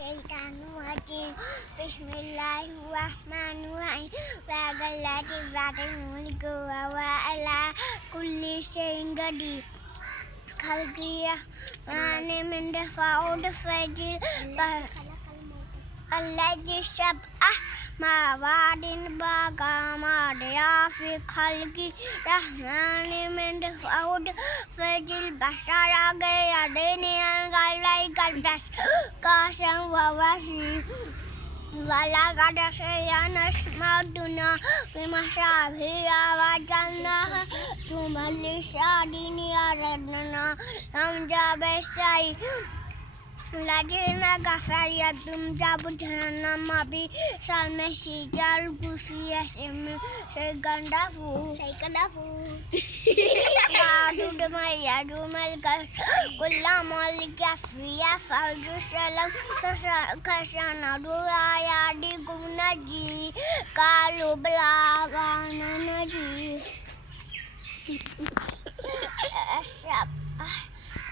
Syaitanirrajim. Bismillahirrahmanirrahim. Wa galati batin mulku wa ala kulli shay'in qadir. Khalqiya mane min dafaud fajil allazi sab'ah mawadin bagamadiya fi khalqi rahmani min dafaud fajil basara gaya deni angalai kalbas kasam wawasi wala kada sayana smaduna bimasabhiya wajanna tumalisha dini aradna amjabesai Lajina gafaria dum jabu jana mabi salme si jal gusia segandafu Adu demaya dumal gas kulamal gafia falju salam kasana dua ya di gunaji kalu belagana naji Asap